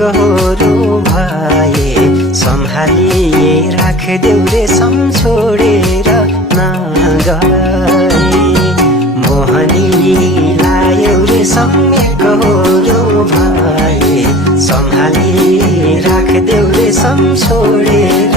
एकहोरो भए सम्हालिए राखदेऊ रे छोडेर नगए मोहनीलाई एउटै एकहोरो भए सम्हालिए राखदेऊ रे छोडेर